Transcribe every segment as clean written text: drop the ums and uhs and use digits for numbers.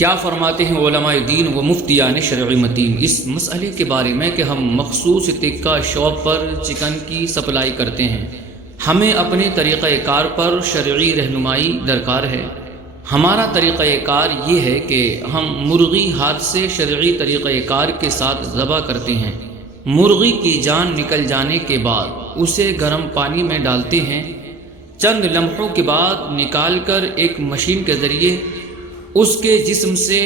کیا فرماتے ہیں علماء دین و مفتیان شرعی متین اس مسئلے کے بارے میں کہ ہم مخصوص تکہ شاپ پر چکن کی سپلائی کرتے ہیں؟ ہمیں اپنے طریقہ کار پر شرعی رہنمائی درکار ہے۔ ہمارا طریقہ کار یہ ہے کہ ہم مرغی ہاتھ سے شرعی طریقہ کار کے ساتھ ذبح کرتے ہیں۔ مرغی کی جان نکل جانے کے بعد اسے گرم پانی میں ڈالتے ہیں، چند لمحوں کے بعد نکال کر ایک مشین کے ذریعے اس کے جسم سے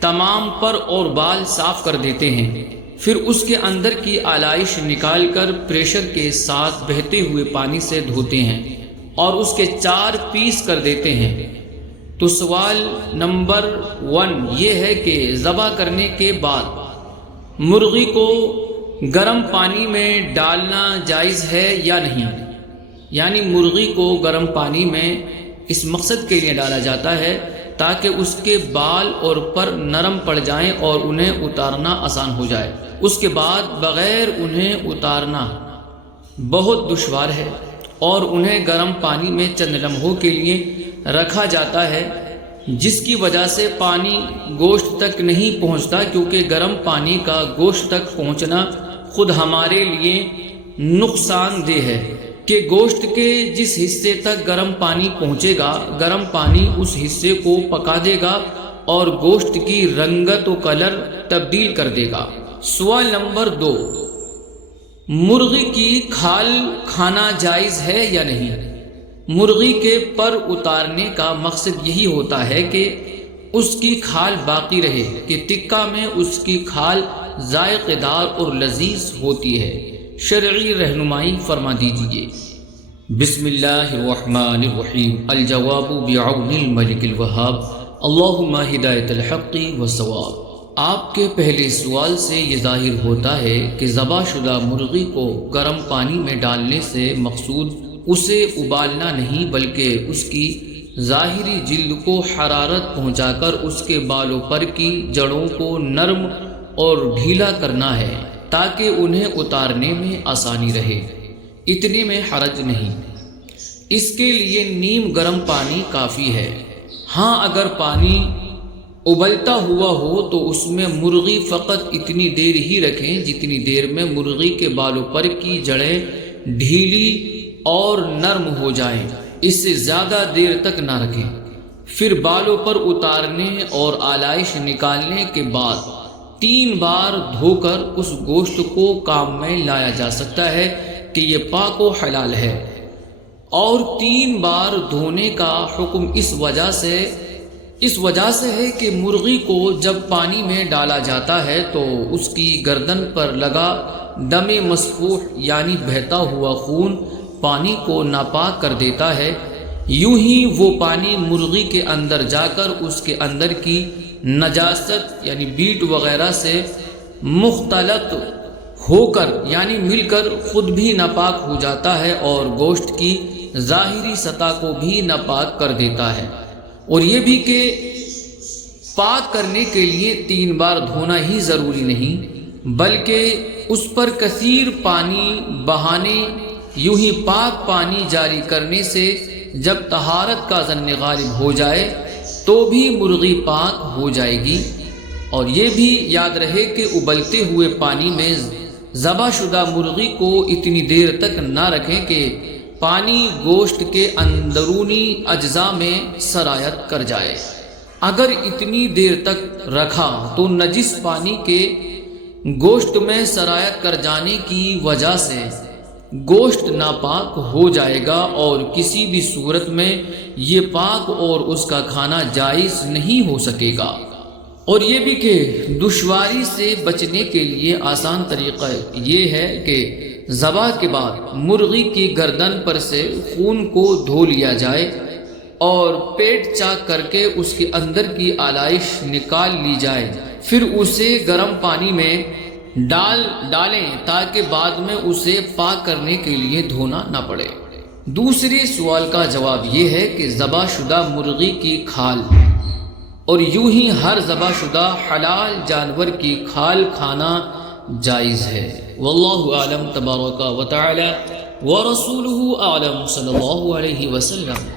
تمام پر اور بال صاف کر دیتے ہیں، پھر اس کے اندر کی آلائش نکال کر پریشر کے ساتھ بہتے ہوئے پانی سے دھوتے ہیں اور اس کے 4 پیس کر دیتے ہیں۔ تو سوال نمبر 1 یہ ہے کہ ذبح کرنے کے بعد مرغی کو گرم پانی میں ڈالنا جائز ہے یا نہیں؟ یعنی مرغی کو گرم پانی میں اس مقصد کے لیے ڈالا جاتا ہے تاکہ اس کے بال اور پر نرم پڑ جائیں اور انہیں اتارنا آسان ہو جائے۔ اس کے بعد بغیر انہیں اتارنا بہت دشوار ہے اور انہیں گرم پانی میں چند لمحوں کے لیے رکھا جاتا ہے، جس کی وجہ سے پانی گوشت تک نہیں پہنچتا، کیونکہ گرم پانی کا گوشت تک پہنچنا خود ہمارے لیے نقصان دہ ہے کہ گوشت کے جس حصے تک گرم پانی پہنچے گا، گرم پانی اس حصے کو پکا دے گا اور گوشت کی رنگت و کلر تبدیل کر دے گا۔ سوال نمبر 2 مرغی کی کھال کھانا جائز ہے یا نہیں؟ مرغی کے پر اتارنے کا مقصد یہی ہوتا ہے کہ اس کی کھال باقی رہے، کہ تکہ میں اس کی کھال ذائقہ دار اور لذیذ ہوتی ہے۔ شرعی رہنمائی فرما دیجیے۔ بسم اللہ الرحمن الرحیم۔ الجواب بعون الملک الوہاب، اللہم ہدایت الحق والصواب۔ آپ کے پہلے سوال سے یہ ظاہر ہوتا ہے کہ ذبح شدہ مرغی کو گرم پانی میں ڈالنے سے مقصود اسے ابالنا نہیں، بلکہ اس کی ظاہری جلد کو حرارت پہنچا کر اس کے بالوں پر کی جڑوں کو نرم اور ڈھیلا کرنا ہے تاکہ انہیں اتارنے میں آسانی رہے۔ اتنے میں حرج نہیں، اس کے لیے نیم گرم پانی کافی ہے۔ ہاں اگر پانی ابلتا ہوا ہو تو اس میں مرغی فقط اتنی دیر ہی رکھیں جتنی دیر میں مرغی کے بالوں پر کی جڑیں ڈھیلی اور نرم ہو جائیں، اس سے زیادہ دیر تک نہ رکھیں۔ پھر بالوں پر اتارنے اور آلائش نکالنے کے بعد 3 بار دھو کر اس گوشت کو کام میں لایا جا سکتا ہے کہ یہ پاک و حلال ہے۔ اور 3 بار دھونے کا حکم اس وجہ سے ہے کہ مرغی کو جب پانی میں ڈالا جاتا ہے تو اس کی گردن پر لگا دم مسفوح یعنی بہتا ہوا خون پانی کو ناپاک کر دیتا ہے، یوں ہی وہ پانی مرغی کے اندر جا کر اس کے اندر کی نجاست یعنی بیٹ وغیرہ سے مختلط ہو کر یعنی مل کر خود بھی ناپاک ہو جاتا ہے اور گوشت کی ظاہری سطح کو بھی ناپاک کر دیتا ہے۔ اور یہ بھی کہ پاک کرنے کے لیے 3 بار دھونا ہی ضروری نہیں، بلکہ اس پر کثیر پانی بہانے یوں ہی پاک پانی جاری کرنے سے جب طہارت کا ظن غالب ہو جائے تو بھی مرغی پاک ہو جائے گی۔ اور یہ بھی یاد رہے کہ ابلتے ہوئے پانی میں ذبح شدہ مرغی کو اتنی دیر تک نہ رکھیں کہ پانی گوشت کے اندرونی اجزاء میں سرایت کر جائے۔ اگر اتنی دیر تک رکھا تو نجس پانی کے گوشت میں سرایت کر جانے کی وجہ سے گوشت ناپاک ہو جائے گا اور کسی بھی صورت میں یہ پاک اور اس کا کھانا جائز نہیں ہو سکے گا۔ اور یہ بھی کہ دشواری سے بچنے کے لیے آسان طریقہ یہ ہے کہ ذبح کے بعد مرغی کی گردن پر سے خون کو دھو لیا جائے اور پیٹ چاک کر کے اس کے اندر کی آلائش نکال لی جائے، پھر اسے گرم پانی میں ڈالیں تاکہ بعد میں اسے پاک کرنے کے لیے دھونا نہ پڑے۔ دوسرے سوال کا جواب یہ ہے کہ ذبح شدہ مرغی کی کھال اور یوں ہی ہر ذبح شدہ حلال جانور کی کھال کھانا جائز ہے۔ واللہ اعلم تبارک و تعالی ورسولہ اعلم صلی اللہ علیہ وسلم۔